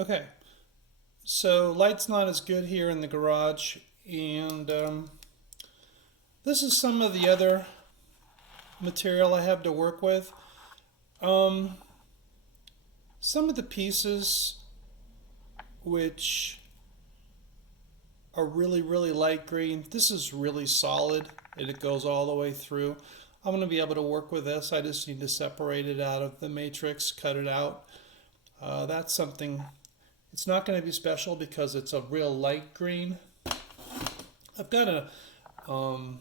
Okay, so light's not as good here in the garage, and this is some of the other material I have to work with. Um, some of the pieces which are really light green. This is really solid and it goes all the way through. I'm going to be able to work with this. I just need to separate it out of the matrix, cut it out. That's something, it's not going to be special because it's a real light green. I've got um,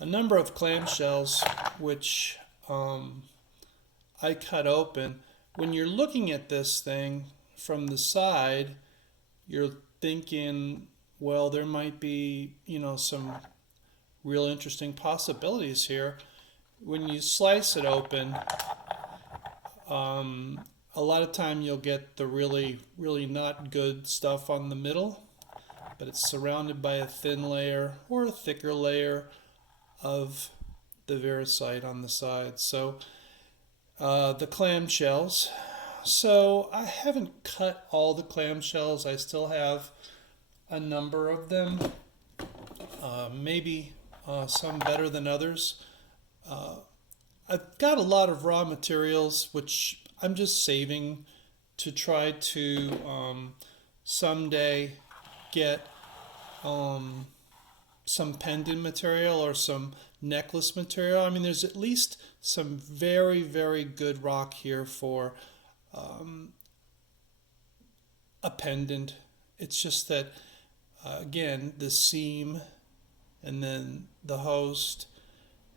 a number of clamshells which I cut open. When you're looking at this thing from the side, you're thinking, well, there might be, some real interesting possibilities here. When you slice it open, a lot of time you'll get the really not good stuff on the middle, but it's surrounded by a thin layer or a thicker layer of the Variscite on the side. So the clamshells. So I haven't cut all the clamshells. I still have a number of them. Maybe some better than others. Uh, I've got a lot of raw materials which I'm just saving to try to someday get um, some pendant material or some necklace material. I mean, there's at least some very good rock here for um, a pendant. It's just that, again, the seam and then the host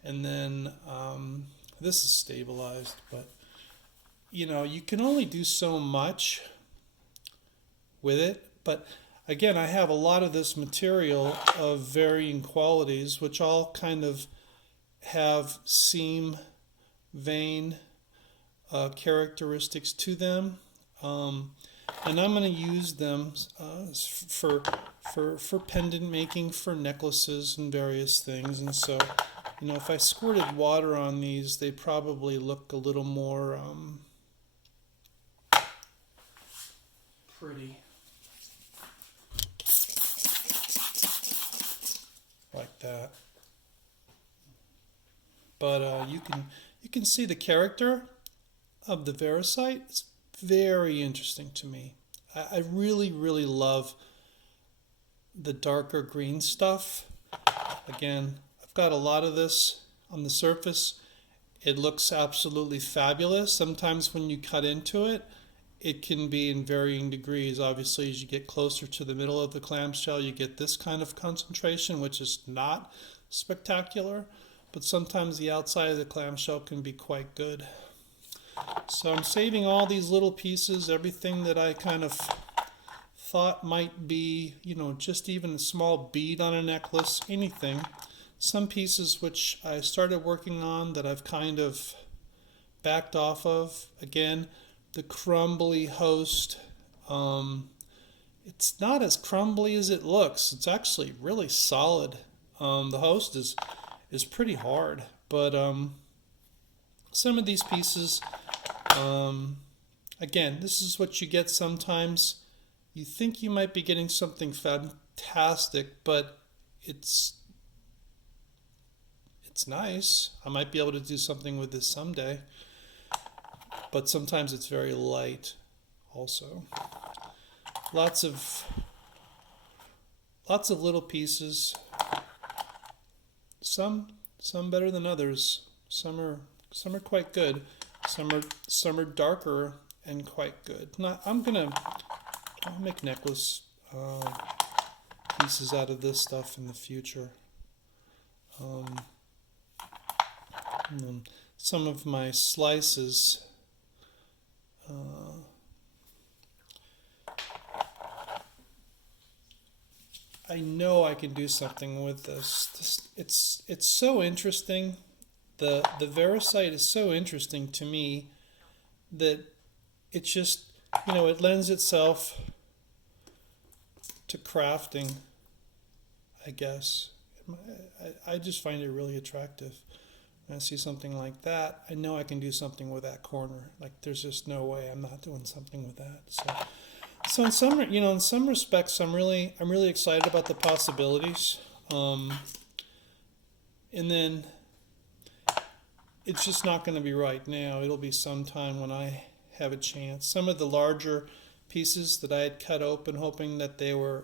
and then this is stabilized, but you can only do so much with it. But again, I have a lot of this material of varying qualities, which all kind of have seam vein characteristics to them, and I'm going to use them for pendant making, for necklaces and various things. And so, if I squirted water on these, they probably look a little more pretty, like that. But you can see the character of the Variscite. It's very interesting to me. I really love the darker green stuff. Again, I've got a lot of this on the surface. It looks absolutely fabulous. Sometimes when you cut into it, it can be in varying degrees. Obviously, as you get closer to the middle of the clamshell, you get this kind of concentration, which is not spectacular. But sometimes the outside of the clamshell can be quite good. So I'm saving all these little pieces, everything that I kind of thought might be, just even a small bead on a necklace, anything. Some pieces which I started working on that I've kind of backed off of. Again, the crumbly host. It's not as crumbly as it looks. It's actually really solid. The host is pretty hard, but some of these pieces, again, this is what you get sometimes. You think you might be getting something fantastic, but it's nice. I might be able to do something with this someday, but sometimes it's very light also. Lots of little pieces. Some better than others. Some are quite good. Some are darker and quite good. I'll make necklace pieces out of this stuff in the future. Um, some of my slices. I know I can do something with this. It's so interesting. The Variscite is so interesting to me that it's just it lends itself to crafting, I guess. I just find it really attractive. and I see something like that, I know I can do something with that corner. Like there's just no way I'm not doing something with that. So in some, in some respects, I'm really excited about the possibilities. And then it's just not going to be right now. It'll be sometime when I have a chance. Some of the larger pieces that I had cut open, hoping that they were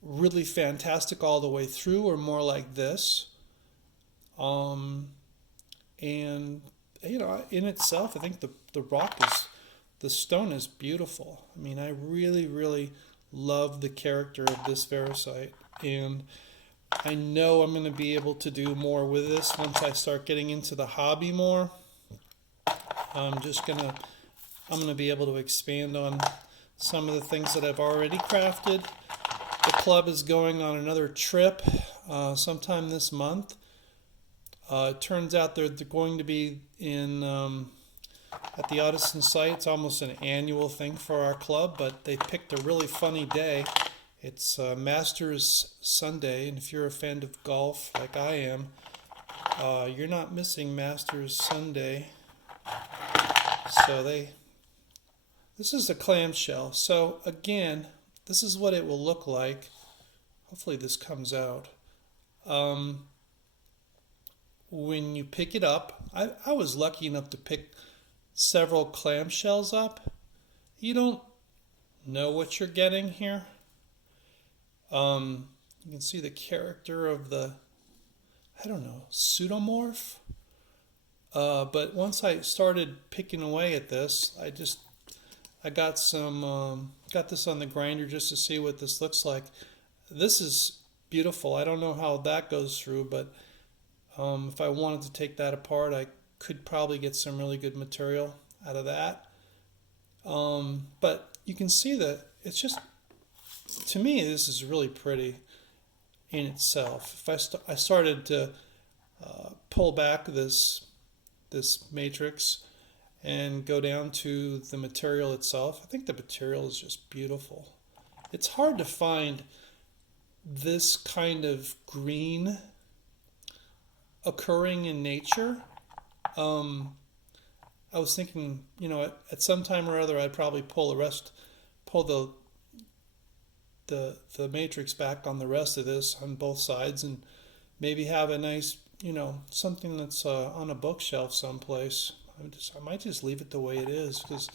really fantastic all the way through, or more like this. And in itself, I think the the stone is beautiful. I mean, I really love the character of this Variscite, and I know I'm going to be able to do more with this once I start getting into the hobby more. I'm going to be able to expand on some of the things that I've already crafted. The club is going on another trip sometime this month. It turns out they're going to be in at the Otteson site. It's almost an annual thing for our club, but they picked a really funny day. It's Masters Sunday, and if you're a fan of golf like I am, you're not missing Masters Sunday. So this is a clamshell. So again, this is what it will look like. Hopefully this comes out. When you pick it up, I was lucky enough to pick several clamshells up. You don't know what you're getting here. You can see the character of the, pseudomorph. But once I started picking away at this, I got this on the grinder just to see what this looks like. This is beautiful. I don't know how that goes through, but if I wanted to take that apart, I could probably get some really good material out of that. But you can see that it's just, to me, this is really pretty in itself. If I started to pull back this matrix and go down to the material itself, I think the material is just beautiful. It's hard to find this kind of green occurring in nature. I was thinking, at some time or other, I'd probably pull the matrix back on the rest of this on both sides, and maybe have a nice, something that's on a bookshelf someplace. I might just leave it the way it is, because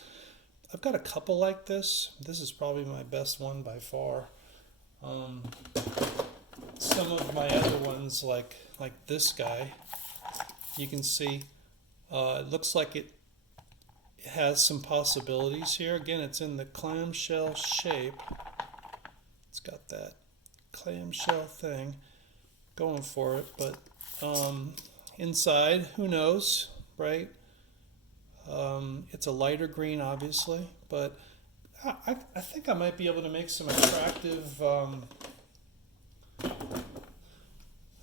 I've got a couple like this. This is probably my best one by far. Some of my other ones, like this guy, you can see it looks like it has some possibilities here. Again, it's in the clamshell shape. It's got that clamshell thing going for it, but inside, who knows, right? It's a lighter green, obviously, but I think I might be able to make some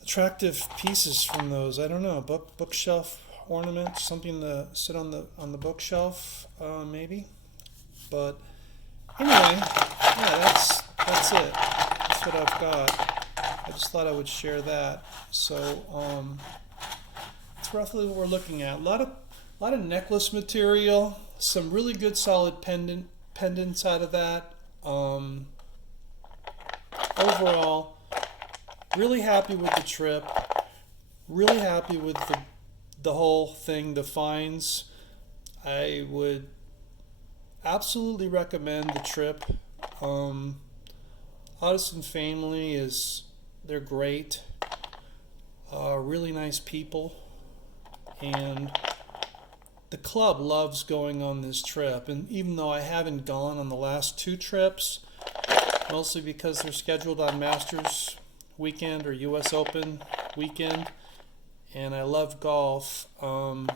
attractive pieces from those. I don't know, bookshelf ornament, something to sit on the bookshelf, maybe. But anyway, yeah, that's it. That's what I've got. I just thought I would share that. So it's roughly what we're looking at. A lot of necklace material, some really good solid pendants out of that. Overall, really happy with the trip. Really happy with the whole thing, the finds. I would absolutely recommend the trip. Otteson family they're great. Really nice people. And the club loves going on this trip. And even though I haven't gone on the last two trips, mostly because they're scheduled on Masters weekend or US Open weekend, and I love golf, I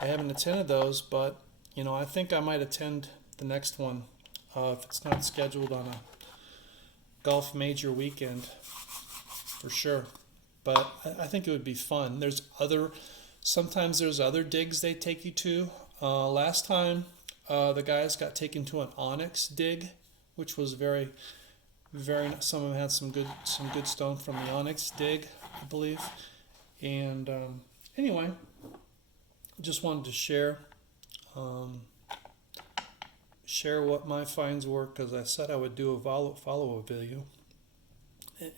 haven't attended those, but I think I might attend the next one if it's not scheduled on a golf major weekend, for sure. But I think it would be fun. Sometimes there's other digs they take you to. Last time, the guys got taken to an onyx dig, which was very, very. Some of them had some good stone from the onyx dig. I believe. And anyway, just wanted to share what my finds were, because I said I would do a follow-up video,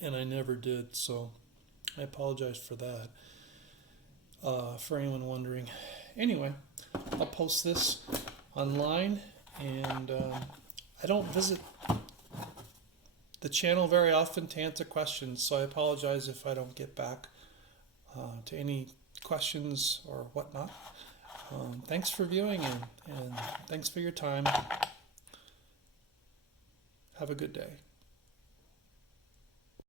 and I never did, so I apologize for that. For anyone wondering. Anyway, I'll post this online, and I don't visit the channel very often to answer questions, so I apologize if I don't get back to any questions or whatnot. Thanks for viewing, and thanks for your time. Have a good day.